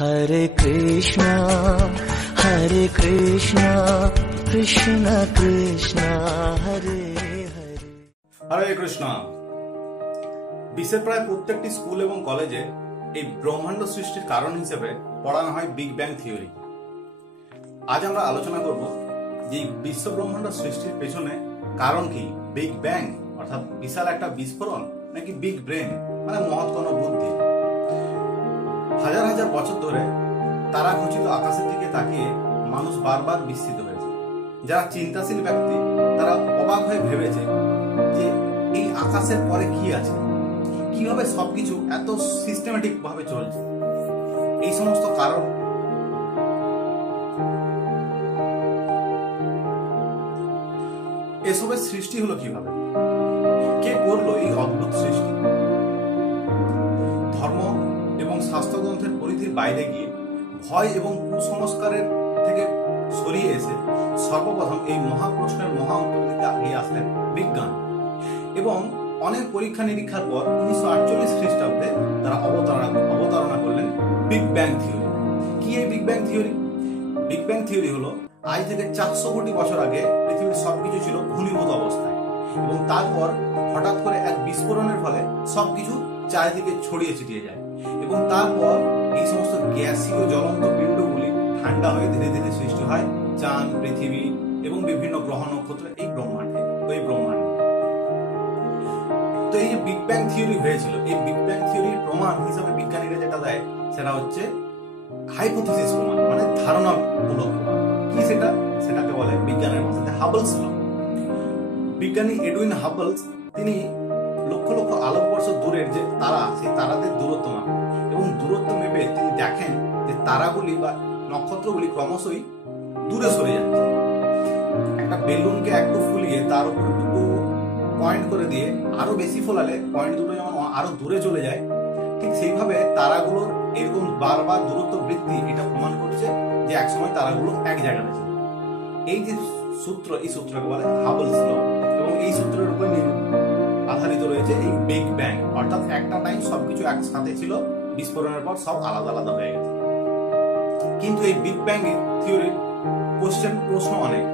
हरे कृष्णा कृष्ण कृष्ण हरे हरे। हरे कृष्णा। বিশ্বের প্রায় প্রত্যেকটি স্কুল এবং কলেজে এই ব্রহ্মাণ্ড সৃষ্টির কারণ হিসেবে পড়ানো হয় বিগ ব্যাং থিওরি। আজ আমরা আলোচনা করব যে বিশ্ব ব্রহ্মাণ্ড সৃষ্টির পেছনে কারণ কি, বিগ ব্যাং অর্থাৎ বিশাল একটা বিস্ফোরণ, নাকি বিগ ব্রেন মানে মহৎ কোনো বুদ্ধি। হাজার হাজার বছর ধরে তারা খচিত আকাশের দিকে তাকিয়ে মানুষ বারবার বিস্মিত হয়েছে। যারা চিন্তাশীল ব্যক্তি তারা অবাক হয়ে ভেবেছে যে এই আকাশের পরে কি আছে, কিভাবে সবকিছু এত সিস্টেমেটিক ভাবে চলছে। এই সমস্ত কারণ এসবের সৃষ্টি হলো কিভাবে, কে করলো এই অদ্ভুত সৃষ্টি। ধর্ম এবং শাস্ত্রগ্রন্থের পরিধির বাইরে গিয়ে ভয় এবং কুসংস্কারের থেকে সরিয়ে এসে সর্বপ্রথম এই মহাপ্রশ্নের মহা উত্তর দিতে এগিয়ে আসলেন বিজ্ঞান। এবং অনেক পরীক্ষা নিরীক্ষার পর 1948 খ্রিস্টাব্দে তারা অবতারণা করলেন বিগ ব্যাং থিওরি। কি এই big bang theory? Big bang theory হলো আজ থেকে 400 কোটি বছর আগে পৃথিবীর সবকিছু ছিল ঘনীভূত অবস্থায়, এবং তারপর হঠাৎ করে এক বিস্ফোরণের ফলে সবকিছু চারিদিকে ছড়িয়ে ছিটিয়ে যায়, এবং তারপর এই সমস্ত গ্যাসীয় জ্বলন্ত পিণ্ডগুলি ঠান্ডা হয়ে ধীরে ধীরে সৃষ্টি হয় চাঁদ, পৃথিবী এবং বিভিন্ন গ্রহ নক্ষত্র এই ব্রহ্মাণ্ড। তো এই যে বিগ ব্যাং থিওরি হয়েছিল, এই বিগ ব্যাং থিওরির প্রমাণ হিসেবে বিজ্ঞানীরা যেটা দেয় সেটা হচ্ছে হাইপোথিসিস প্রমাণ, মানে ধারণামূলক প্রমাণ। কি সেটাকে বলে বিজ্ঞানের ভাষাতে হাবলস ল। বিজ্ঞানী এডুইন হাবলস তিনি লক্ষ লক্ষ আলোকবর্ষ দূরের যে তারা, সেই তারাদের দূরত্ব মাপেন, এবং দূরত্ব মেপে তিনি দেখেন যে তারাগুলি বা নক্ষত্রগুলি ক্রমশই দূরে সরে যাচ্ছে। একটা বেলুনকে একটু ফুলিয়ে তার উপর দুটো পয়েন্ট করে দিয়ে আরো বেশি ফোলালে পয়েন্ট দুটো যেমন আরো দূরে চলে যায়, ঠিক সেইভাবে তারাগুলোর এরকম বারবার দূরত্ব বৃদ্ধি এটা প্রমাণ করছে যে একসময় তারাগুলো এক জায়গাতে ছিল। এই যে সূত্র, এই সূত্রকে বলে হাবলস ল, এবং এই সূত্রের উপর আধারিত রয়েছে এই বিগ ব্যাং, অর্থাৎ একটা টাইম সবকিছু একসাথে ছিল, বিস্ফোরণের পর সব আলাদা আলাদা হয়ে গেছে। কিন্তু এই বিগ ব্যাং থিওরির প্রশ্ন অনেক।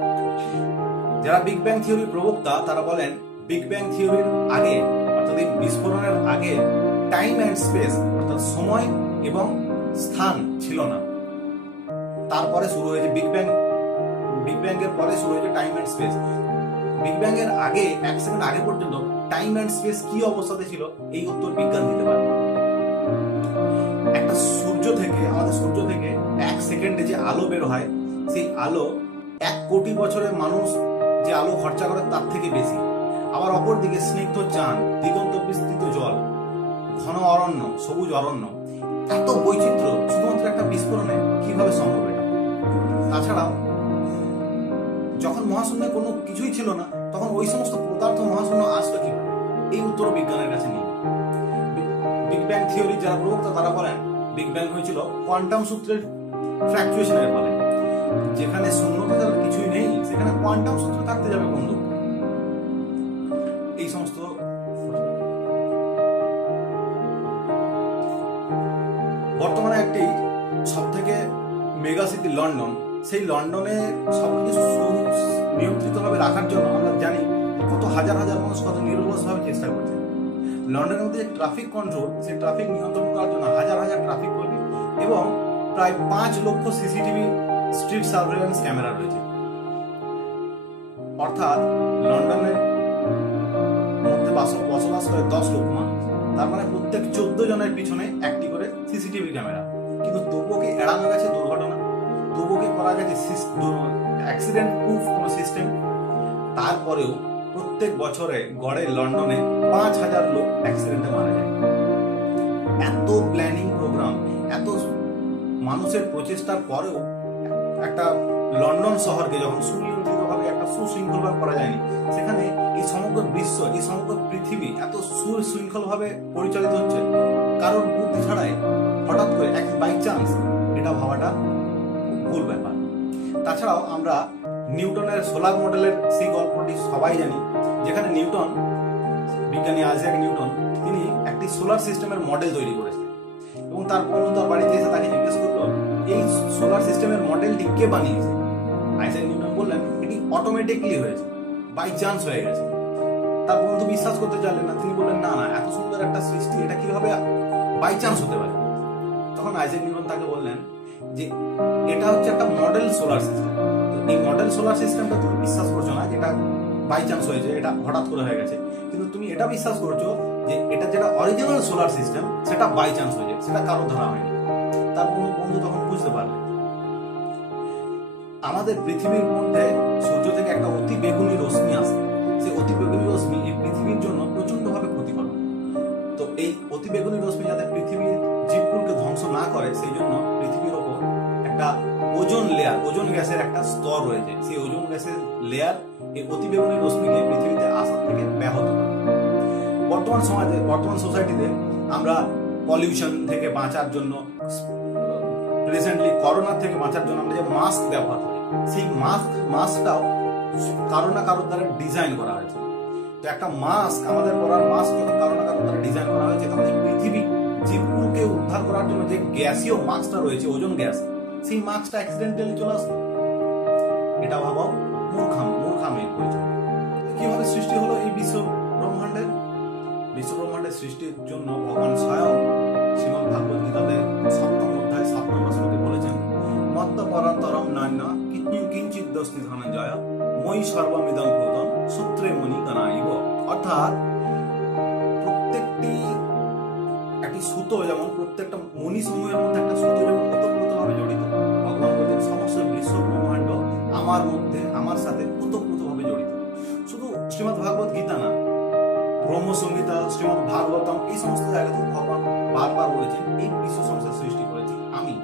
যারা বিগ ব্যাং থিওরির প্রবক্তা তারা বলেন বিগ ব্যাং থিওরির আগে, অর্থাৎ এই বিস্ফোরণের আগে টাইম এন্ড স্পেস অর্থাৎ সময় এবং স্থান ছিল না। তারপরে শুরু হয়েছে বিগ ব্যাং। বিগ ব্যাং এর পরে শুরু হয়েছে time and space. Big bang এর আগে 1 সেকেন্ড আগে পর্যন্ত টাইম এন্ড স্পেস কি অবস্থাতে ছিল এই উত্তর বিজ্ঞান দিতে পারে। একটা আমাদের সূর্য থেকে 1 সেকেন্ডে যে আলো বের হয়, সেই আলো 1 কোটি বছরের মানুষ যে আলো খরচা করে তার থেকে বেশি। আবার অপরদিকে স্নিগ্ধ চাঁদ, দিগন্ত বিস্তৃত জল, ঘন অরণ্য, সবুজ অরণ্য, এত বৈচিত্র্য শুধুমাত্র একটা বিস্ফোরণে কিভাবে সম্ভব এটা? তাছাড়াও যখন মহাশূন্যে কোনো কিছুই ছিল না, তখন ওই সমস্ত পদার্থ মহাশূন্য আসলো কিভাবে? এই উত্তর বিজ্ঞানের কাছে নেই। বিগ ব্যাং থিওরি যারা প্রবক্তা তারা বলেন বিগ ব্যাং হয়েছিল কোয়ান্টাম সূত্রের ফ্ল্যাকচুয়েশনের ফলে। যেখানে শূন্যতা যারা কিছুই নেই, সেখানে কোয়ান্টাম সূত্র থাকতে যাবে কোন দুঃখে? এই সমস্ত বর্তমানে একটি সব থেকে মেগা সিটি লন্ডন, সেই লন্ডনে সবকিছু নিয়ন্ত্রিত ভাবে রাখার জন্য আমরা জানি কত হাজার হাজার মানুষ কত নিরলস ভাবে চেষ্টা করছে। লন্ডনের মধ্যে ট্রাফিক কন্ট্রোল, সেই ট্রাফিক নিয়ন্ত্রণ করার জন্য হাজার হাজার ট্রাফিক কর্মী এবং প্রায় 5 লক্ষ সিসিটিভি স্ট্রিট সার্ভেলেন্স ক্যামেরা রয়েছে। অর্থাৎ লন্ডনের মধ্যে বসবাস করে 10 লক্ষ মানুষ, তার মানে প্রত্যেক 14 জনের পিছনে একটি করে সিসিটিভি ক্যামেরা। কিন্তু তবুও কি এড়ানো গেছে দুর্ঘটনা? তবুও কি করা গেছে অ্যাক্সিডেন্ট প্রুফ কোনো সিস্টেম? তারপরেও প্রত্যেক বছরে গড়ে লন্ডনে 5000 লোক অ্যাক্সিডেন্টে মারা যায়। এত প্ল্যানিং প্রোগ্রাম, এত মানুষের প্রচেষ্টার পরেও একটা লন্ডন শহরকে যখন সুনিয়ন্ত্রিত ভাবে একটা সুশৃঙ্খল ভাবে করা যায়নি, সেখানে এই সমগ্র বিশ্ব, এই সমগ্র পৃথিবী এত সুশৃঙ্খল ভাবে পরিচালিত হচ্ছে কারণ বুদ্ধি ছাড়াই, হঠাৎ করে বাই চান্স, এটা ভাবাটা ভুল ব্যাপার। তাছাড়াও আমরা নিউটনের সোলার মডেলের সেই গল্পটি সবাই জানি, যেখানে নিউটন, বিজ্ঞানী আইজ্যাক নিউটন, তিনি একটি সোলার সিস্টেমের মডেল তৈরি করেছেন, এবং তার বন্ধু তার বাড়িতে এসে তাকে জিজ্ঞেস করলো এই সোলার সিস্টেমের মডেলটি কে বানিয়েছে? আইজ্যাক নিউটন বললেন এটি অটোমেটিকলি হয়েছে, বাই চান্স হয়ে গেছে। তার বন্ধু বিশ্বাস করতে চাইলেন না, তিনি বললেন না না, এত সুন্দর একটা সৃষ্টি এটা কিভাবে বাই চান্স হতে পারে? তখন আইজ্যাক নিউটন তাকে বললেন যে এটা হচ্ছে একটা মডেল সোলার সিস্টেম। তো এই মডেল সোলার সিস্টেমটা তুমি বিশ্বাস করছো না যেটা বাই চান্স হয়েছে, এটা হঠাৎ করে হয়ে গেছে, কিন্তু তুমি এটা বিশ্বাস করছো যে এটা যেটা অরিজিনাল সোলার সিস্টেম সেটা বাই চান্স হয়েছে, সেটা কারো ধরা হয়নি। তার বন্ধু তখন বুঝতে পারলেন আমাদের পৃথিবীর মধ্যে সূর্য থেকে একটা অতি বেগুনি রশ্মি আসে, সেই অতি বেগুনি রশ্মি এই পৃথিবীর জন্য প্রচন্ড ভাবে ক্ষতিকর। তো এই অতি বেগুনি রশ্মি যাতে পৃথিবীর জীবকুলকে ধ্বংস না করে, সেই জন্য পৃথিবীর ওপর একটা ওজোন লেয়ার, ওজোন গ্যাসের একটা স্তর রয়েছে। সেই ওজোন গ্যাসের লেয়ার এই অতি বেগুনি রশ্মিকে পৃথিবীতে আসা থেকে ব্যাহত করে। বর্তমান সমাজে, বর্তমান সোসাইটিতে আমরা পলিউশন থেকে বাঁচার জন্য, রিসেন্টলি করোনা থেকে বাঁচার জন্য আমরা যে মাস্ক ব্যবহার করি, সেই মাস্কটাও কারো না কারোর দ্বারা ডিজাইন করা হয়েছে। তো একটা মাস্ক, আমাদের পরার মাস্ক যখন কারো না কারোর দ্বারা ডিজাইন করা হয়েছে, তখন এই পৃথিবী জীবগুলোকে উদ্ধার করার জন্য যে গ্যাসীয় মাস্কটা রয়েছে, ওজোন গ্যাস, সেই মাস্কটা অ্যাক্সিডেন্টালি চলে আসে। এটা ভাবাও মূর্খামির পরিচয়। কিভাবে সৃষ্টি হলো এই বিশ্ব ব্রহ্মাণ্ডের সৃষ্টির জন্য ভগবান স্বয়ং শ্রীমদ্ ভাগবত গীতাতে 7ম অধ্যায় 7 নম্বর শ্লোকে বলেছেন, মত্ত পরান্তরম নান্য কিঞ্চিৎ দস্তি ধনঞ্জয় মই সর্বমিদং ভূতম সূত্রে মণি গণাইব। অর্থাৎ প্রত্যেকটি একটি সুতো, যেমন প্রত্যেকটা মণি সমূহের মধ্যে একটা সুতো যেমন ওতপ্রোতভাবে জড়িত, ভগবান বলছেন সমস্ত বিশ্ব ব্রহ্মাণ্ড আমার মধ্যে, আমার সাথে ওতপ্রোতভাবে জড়িত। শুধু শ্রীমদ্ ভাগবত গীতা না, ব্রহ্মসংহিতা, শ্রীমদ্ ভাগবতম, এই সমস্ত জায়গাতে ভগবান বারবার বলেছেন এই বিশ্ব সংসার সৃষ্টি করেছি আমি।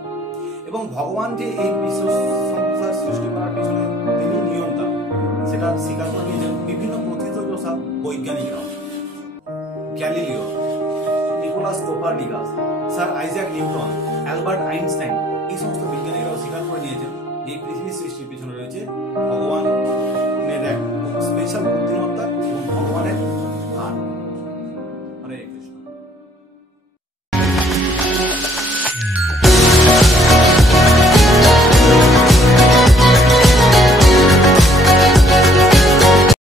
এবং ভগবান যে এই বিশ্ব সংসার সৃষ্টি করার পিছনে তিনি নিয়ন্তা, সেটা স্বীকার করে নিয়েছেন বিভিন্ন প্রথিতজ্ঞ সব বৈজ্ঞানিকরা। Galileo, Nicolaus Copernicus, sir Isaac Newton, Albert Einstein, এই সমস্ত বিজ্ঞানীরাও স্বীকার করে নিয়েছেন